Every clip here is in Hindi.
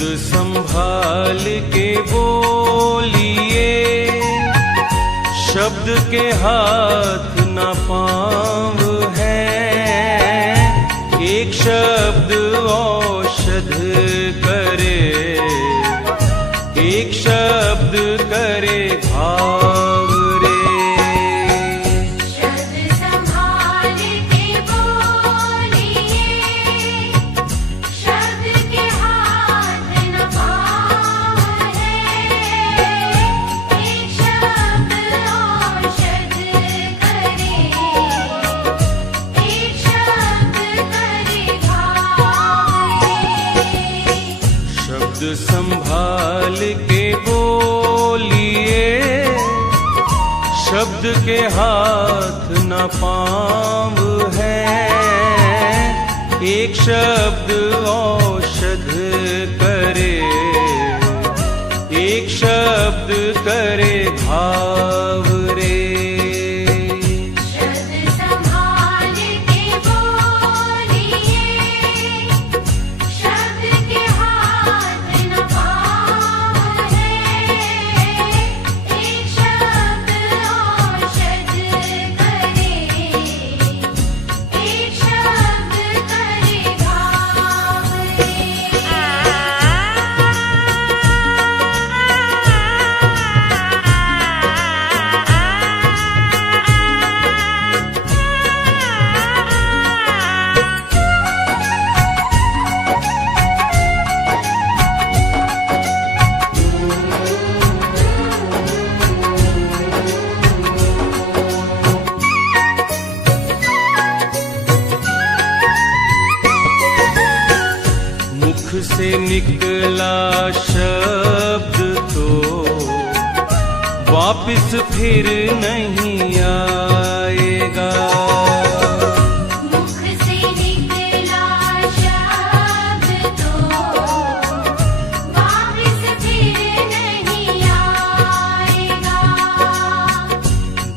शब्द संभाल के बोलिए, शब्द के हाथ न पाँव है। एक शब्द औषध करे, एक शब्द करे घाव रे। शब्द संभाल के बोलिए, शब्द के हाथ न पाँव है। एक शब्द औषध करे, एक शब्द करे घाव रे। शब्द संभाल के बोलिए, शब्द के हाथ न पाँव है। एक शब्द औषध करे, एक शब्द करे घाव रे। शब्द संभाल के बोलिए, शब्द के हाथ न पाँव है। एक शब्द औषध करे, एक शब्द करे घाव रे। मुख से निकला शब्द तो वापिस फिर नहीं आएगा। मुख से निकला शब्द तो वापिस फिर नहीं आएगा।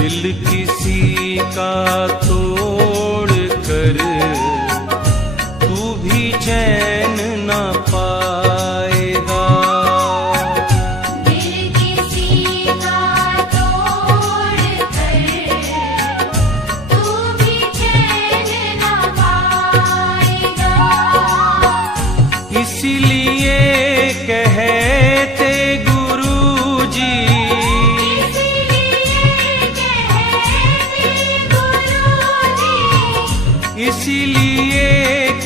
दिल किसी का तोड़ कर तू भी चैन न पाएगा। दिल किसी का तोड़ कर तू भी चैन न पाएगा। इसीलिए कहते गुरुजी, इसीलिए कहते गुरुजी, इसीलिए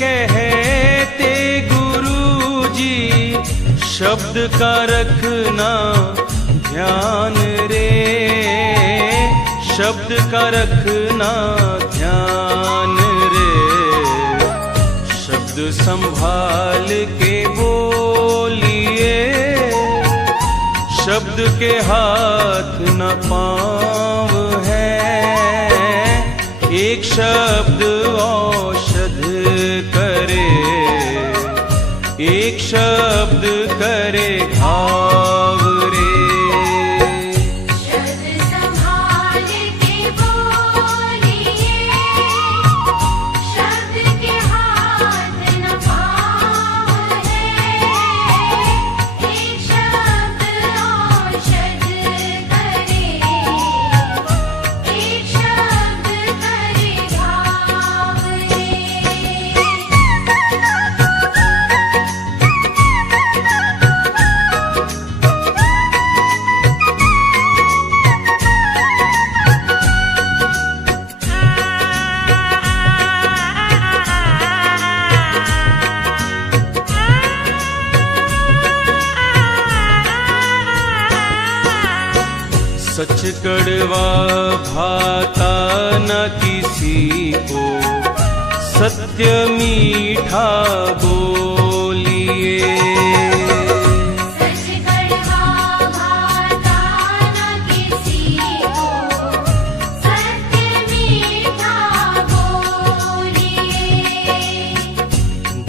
कहते गुरुजी, शब्द का रखना ध्यान रे। शब्द का रखना ध्यान रे। शब्द संभाल के बोलिए, शब्द के हाथ न पाँव है। एक शब्द औषध करे, एक शब्द करे घाव रे। शब्द संभाल के बोलिए, शब्द के हाथ न पाँव है। एक शब्द औषध करे, एक शब्द करे घाव रे। सच कड़वा भाता न किसी को, सत्य मीठा बोलिए। सच कड़वा भाता न किसी को, सत्य मीठा बोलिए।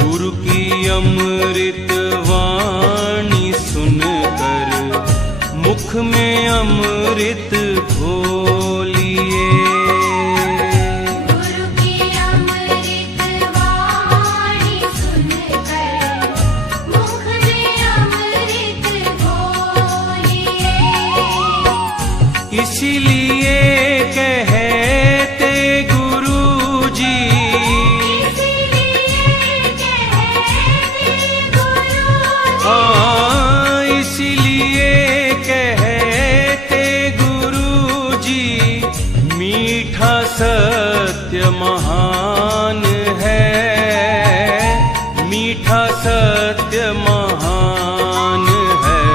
गुरु की अमृत वाणी सुनकर मुख में अमृत घोलिए। गुरु की अमृत वाणी सुनकर मुख में इसीलिए कहते गुरुजी, हाँ इसीलिए कहते गुरुजी, मीठा सत्य महान है, मीठा सत्य महान है।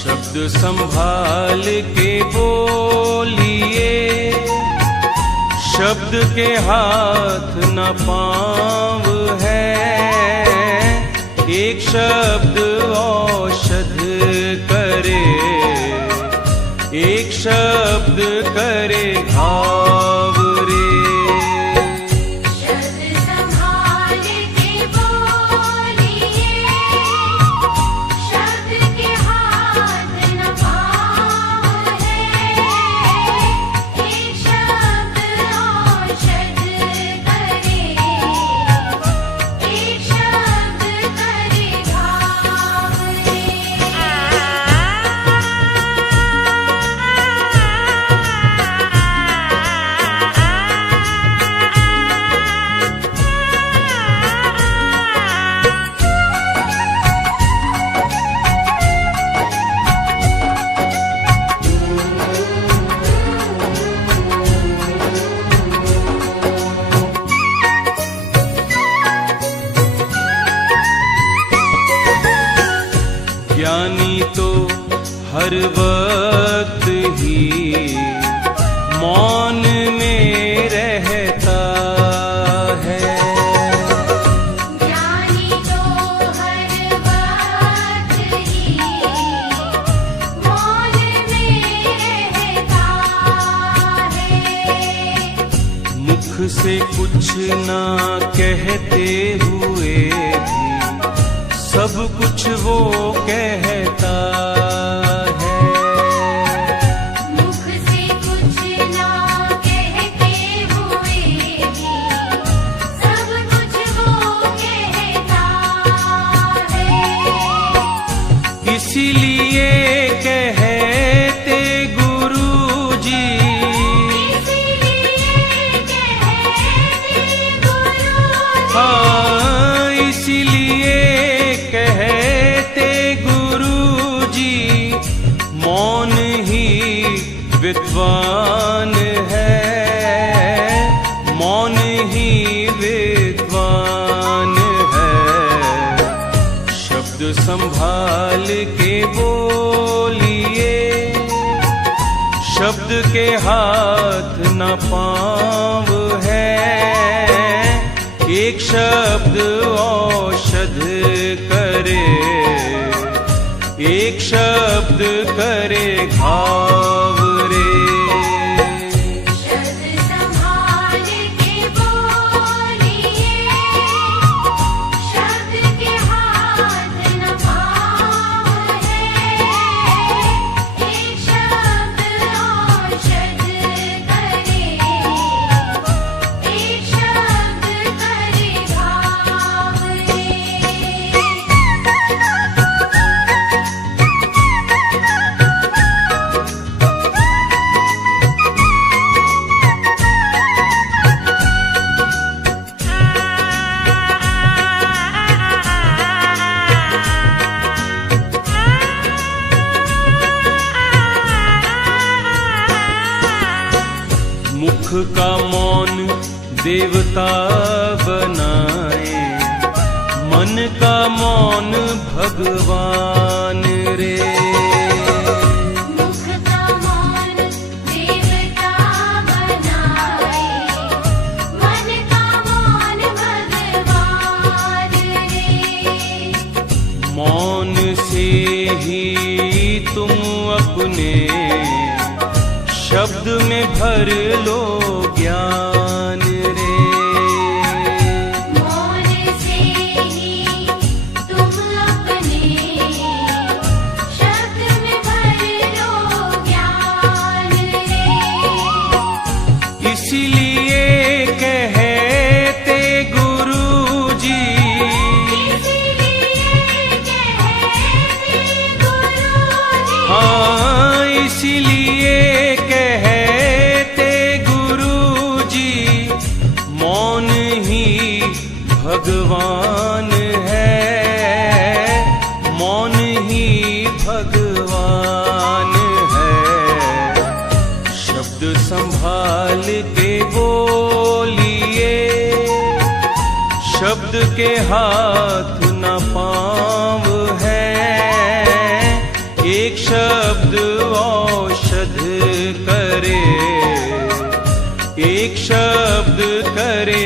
शब्द संभाल के बोलिए, शब्द के हाथ न पाँव है, एक शब्द औषध करे, एक शब्द करे घाव रे। शब्द संभाल के बोलिए, शब्द के हाथ न पाँव है, एक शब्द औषध करे, एक शब्द करे घाव रे। ज्ञानी तो हर वक्त ही मौन में रहता है, ज्ञानी तो हर वक्त ही मौन में रहता है, मुख से कुछ ना कहते हुए भी सब कुछ वो कहता है। मुख से कुछ ना कहते हुए भी सब कुछ वो कहता है, इसीलिए कहते गुरुजी, इसीलिए कहते गुरुजी, हाँ इसीलिए कहते गुरुजी, मौन ही विद्वान है, मौन ही विद्वान है। शब्द संभाल के बोलिए, शब्द के हाथ न पाँव है, एक शब्द औषध करे, एक शब्द करे घाव रे। शब्द संभाल के बोलिए, शब्द के हाथ न पाँव है, एक शब्द औषध करे, एक शब्द करे घाव रे। मुख का मौन देवता बनाए, मन का मौन भगवान रे। मुख का मौन देवता बनाए, मन का मौन भगवान रे। मौन से ही तुम अपने शब्द में भर लो ज्ञान रे। मौन से ही तुम अपने शब्द में भर लो ज्ञान रे। इसीलिए कहते गुरुजी, इसीलिए कहते गुरुजी, हाँ इसीलिए हाथ न पाँव है, एक शब्द औषध करे, एक शब्द करे